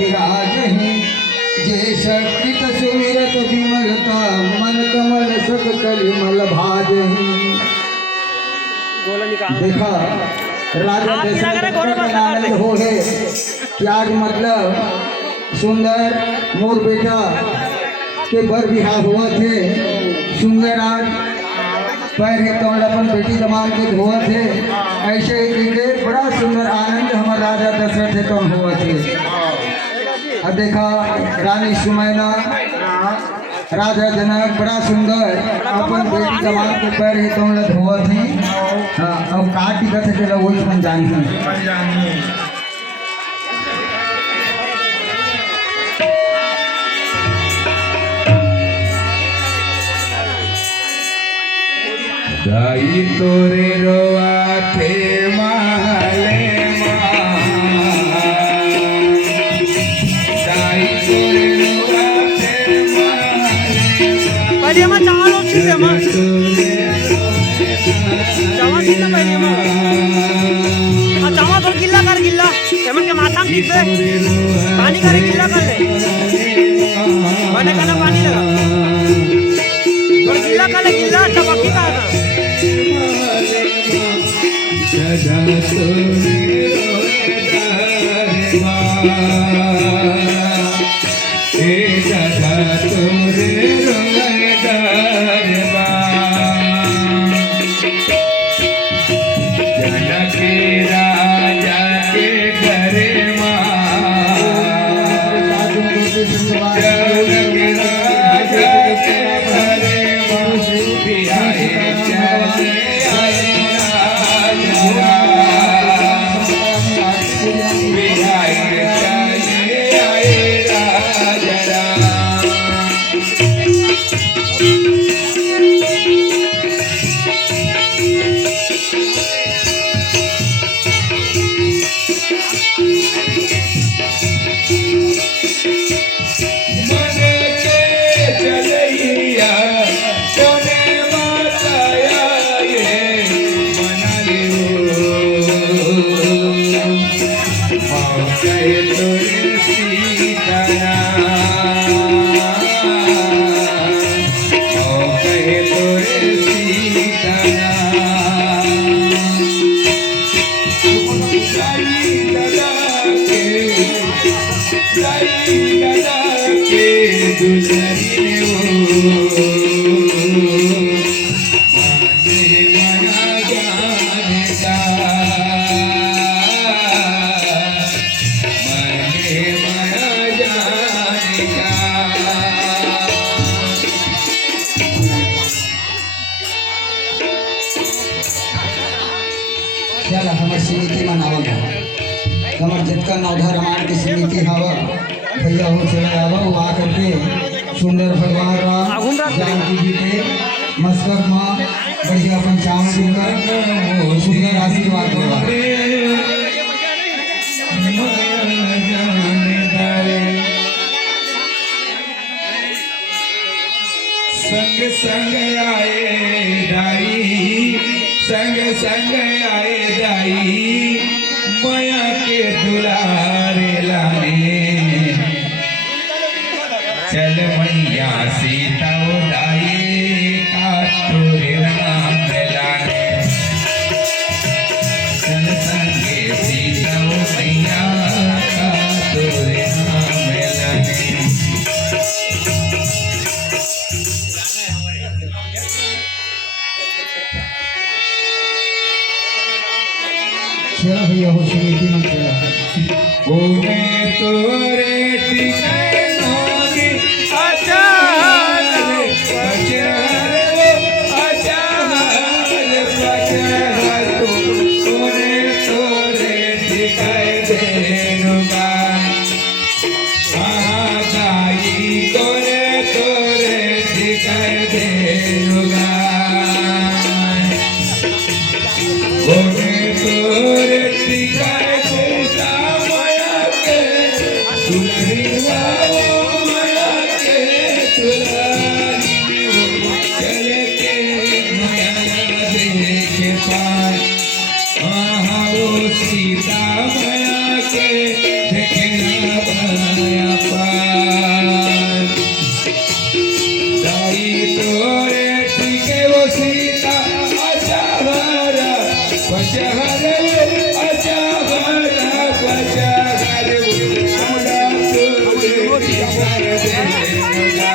विराजहि जे शक्ति सुमिरत विमलता मन कमल सक कलिमल भाजहि। देखा राजा आनंद हो है कि आज मतलब सुंदर मोर बेटा के बर बिहार हुआ थे। सुंदर आज पैर है तो अपन बेटी जमान के धोआ थे। ऐसे ही के बड़ा सुंदर आनंद हमारे राजा दशरथ है तो हुआ थे। अब देखा रानी सुमैना राजा जनक बड़ा सुंदर अपन बेटी जमान के पैर है तो धोआ थे। अब काट दिखत है वो अपन जानी दाई तोरे रोआ थे महले दाई तोरे रोआ थे पहले मां चावल अच्छी थे मां चावल कितना पहले मां आ चावल थोड़ा गिल्ला कर गिल्ला केमन के माथा में टिप पानी करे गिल्ला कर ले बने खाना पानी लगा थोड़ा गिल्ला कर ले गिल्ला चपकी का चला हमारे समिति मनावल हमारे जितना नौधा रामायण की समिति हवा भैया हो चला आवा वो आ करके सुंदर भगवान राम जानकी जी के मस्तक में बढ़िया अपन चावल देकर सुंदर आशीर्वाद देवा। संग संग आए दाई संग संग आए दाई माया के दुलारे लाने चल मैया सीता दाई का तोरे नाम लाने चल संगे सीता मैया का तोरे नाम लाने। चला भैया हो समिति में चला ओ मैं तोरे ठिकानों आचार पचहर तोरे तोरे ठिकाए देनुगा दाई तोरे तोरे ठिकाए देनुगा तोरे ठिकाए देता माया के सीता माया के देखना देनुगा